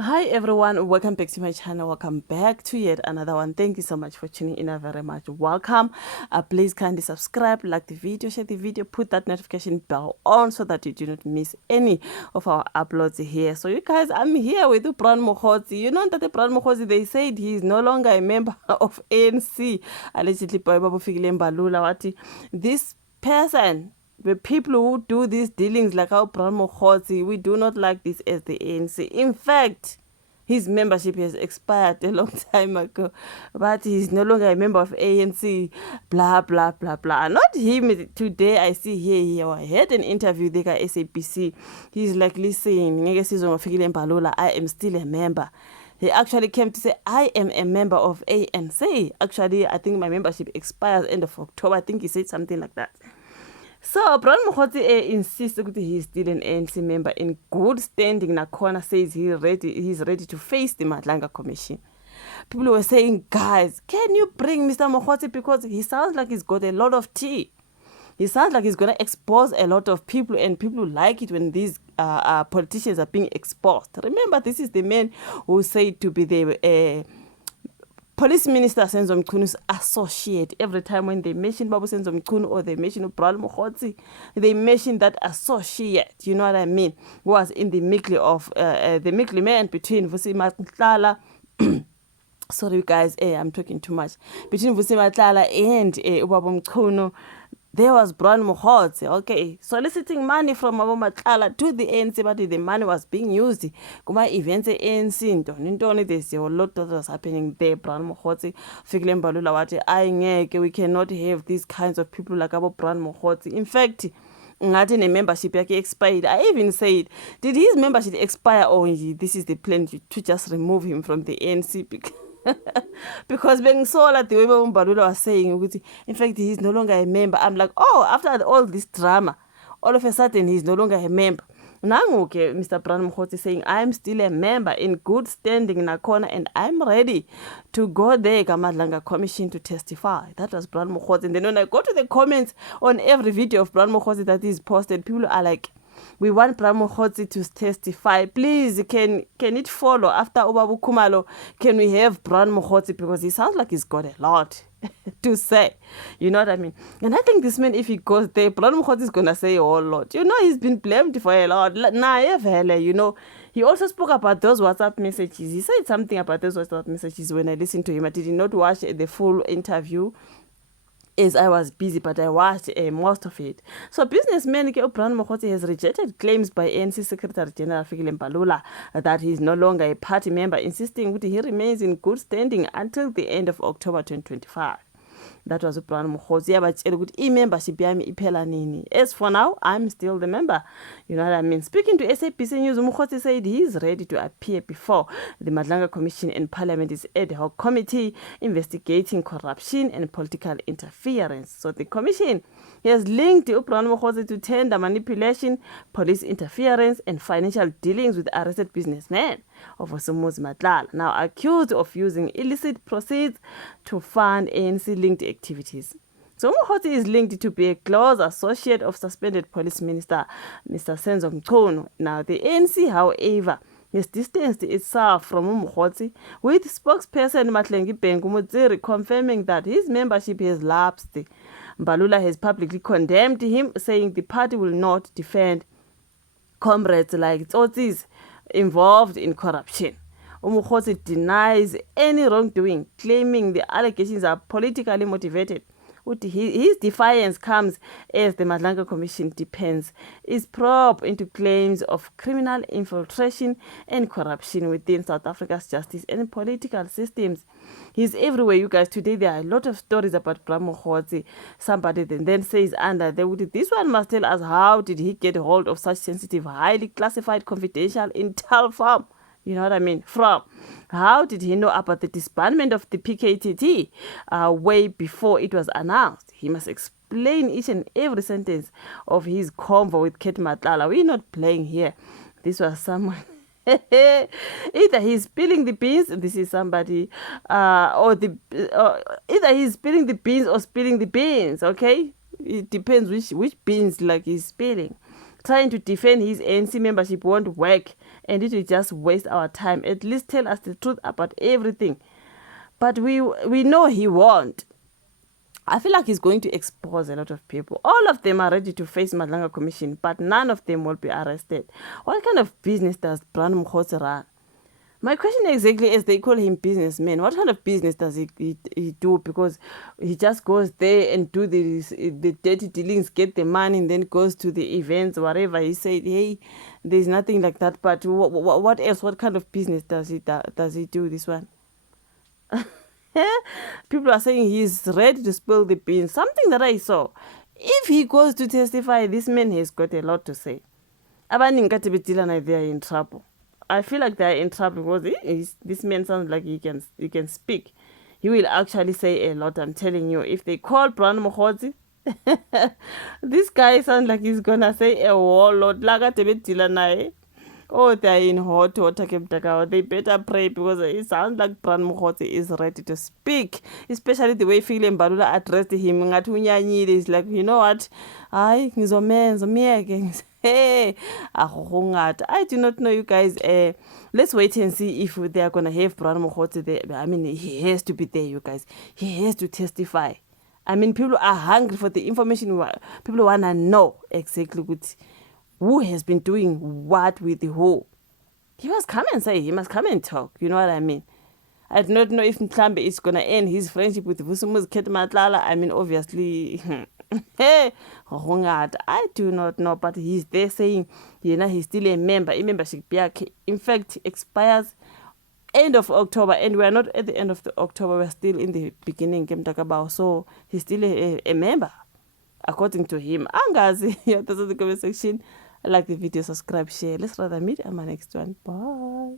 Hi everyone, welcome back to my channel. Welcome back to yet another one. Thank you so much for tuning in. Very much welcome. Please kindly subscribe, like the video, share the video, put that notification bell on so that you do not miss any of our uploads here. So you guys, I'm here with Bran Mokhozi. You know that the Bran Mokhozi, they said he is no longer a member of ANC. Allegedly by Babu Fikile Mbalula Wati. This person, the people who do these dealings like our Bran Mokhozi, we do not like this as the ANC. In fact, his membership has expired a long time ago, but he's no longer a member of ANC, blah, blah, blah, blah. Not him. Today I see here, I had an interview there at SABC. He's like, listen, I am still a member. He actually came to say, I am a member of ANC. Actually, I think my membership expires end of October. I think he said something like that. So Bran Mokhozi insists that he is still an ANC member in good standing. Nakona says he's ready to face the Madlanga Commission. People were saying, guys, can you bring Mr. Mokhozi, because he sounds like he's got a lot of tea. He sounds like he's going to expose a lot of people, and people like it when these politicians are being exposed. Remember, this is the man who said to be the Police Minister Senzo Mchunu associate. Every time when they mention Babu Senzo Mchunu or they mention Bran Mokhozi, they mention that associate, you know what I mean, was in the middle of the middle man between Vusi Matlala sorry guys, I'm talking too much, between Vusi Matlala and Babu Mchunu. There was Bran Mokhozi, okay, soliciting money from Babu Matlala to the ANC, but the money was being used kuma events ANC. There's a lot that was happening there. Bran Mokhozi, Fikile Mbalula wathi, we cannot have these kinds of people like Abo Bran Mokhozi. In fact, ngathi ne-membership yakhe expired. I even said, did his membership expire, or this is the plan to just remove him from the ANC? Because bengisola the way Mbalula was saying, in fact, he's no longer a member. I'm like, oh, after all this drama, all of a sudden he's no longer a member. Now, okay, Mr. Bran Mokhozi saying, I'm still a member in good standing in Nakona, and I'm ready to go there, Madlanga Commission, to testify. That was Bran Mokhozi. And then when I go to the comments on every video of Bran Mokhozi that is posted, people are like, we want Bran Mokhozi to testify. Please, can it follow after Obabu Kumalo? Can we have Bran Mokhozi? Because he sounds like he's got a lot to say. You know what I mean? And I think this man, if he goes there, Bran Mokhozi is going to say a whole lot. You know, he's been blamed for a lot. You know, he also spoke about those WhatsApp messages. He said something about those WhatsApp messages when I listened to him. I did not watch the full interview as I was busy, but I watched most of it. So businessman Bran Mokhozi has rejected claims by ANC Secretary General Fikile Mbalula that he is no longer a party member, insisting that he remains in good standing until the end of October 2025. That was Bran Mokhozi. Membership yami iphela nini. As for now, I'm still the member. You know what I mean? Speaking to SABC News, Mokhozi said he is ready to appear before the Madlanga Commission and Parliament's ad hoc committee investigating corruption and political interference. So the commission has linked Bran Mokhozi to tender manipulation, police interference, and financial dealings with arrested businessmen of Osumuzi Matlala, now accused of using illicit proceeds to fund ANC-linked activities. So Mokhozi is linked to be a close associate of suspended police minister Mr. Senzo Mchunu. Now the ANC, however, has distanced itself from Mokhozi, with spokesperson Mahlengi Bhengu-Motsiri confirming that his membership has lapsed. Mbalula has publicly condemned him, saying the party will not defend comrades like Tsotsis involved in corruption. Mokhozi denies any wrongdoing, claiming the allegations are politically motivated. His defiance comes as the Madlanga Commission depends its probe into claims of criminal infiltration and corruption within South Africa's justice and political systems. He's everywhere, you guys. Today there are a lot of stories about Bran Mokhozi. Somebody then says under this one must tell us, how did he get hold of such sensitive, highly classified, confidential intel from? You know what I mean? From how did he know about the disbandment of the PKTT way before it was announced? He must explain each and every sentence of his convo with Kate Matlala. We're not playing here. This was someone. Either he's spilling the beans. This is somebody, either he's spilling the beans or spilling the beans. Okay, it depends which beans like he's spilling. trying to defend his ANC membership won't work, and it will just waste our time. At least tell us the truth about everything. But we know he won't. I feel like he's going to expose a lot of people. All of them are ready to face Madlanga Commission, but none of them will be arrested. What kind of business does Brandon Mkhotsi run? My question exactly is, they call him businessman. What kind of business does he do? Because he just goes there and do the dirty dealings, get the money, and then goes to the events, whatever. He said, hey, there's nothing like that. But what else? What kind of business does he do, this one? People are saying he's ready to spill the beans. Something that I saw. If he goes to testify, this man has got a lot to say. Abaningi they are in trouble. I feel like they are in trouble because this man sounds like he can speak. He will actually say a lot. I'm telling you. If they call Brandon Mkhotsi, this guy sounds like he's gonna say a whole lot. Oh, they're in hot water. They better pray, because it sounds like Brandon Mkhotsi is ready to speak. Especially the way Fikile Mbalula addressed him. He's like, you know what? Hey, I do not know, you guys. Let's wait and see if they are gonna have Brandon Mkhotsi there. I mean, he has to be there, you guys. He has to testify. I mean, people are hungry for the information. People wanna know exactly who has been doing what with who. He must come and say, he must come and talk. You know what I mean? I do not know if Mhlambe is going to end his friendship with Vusumuzi Khetha Matlala. I mean, obviously, hey, I do not know, but he's there saying, he's still a member. A membership, in fact, expires end of October, and we are not at the end of October. We're still in the beginning, so he's still a member, according to him. Angazi, that's in the comment section. Like the video, subscribe, share. Let's rather meet on my next one. Bye.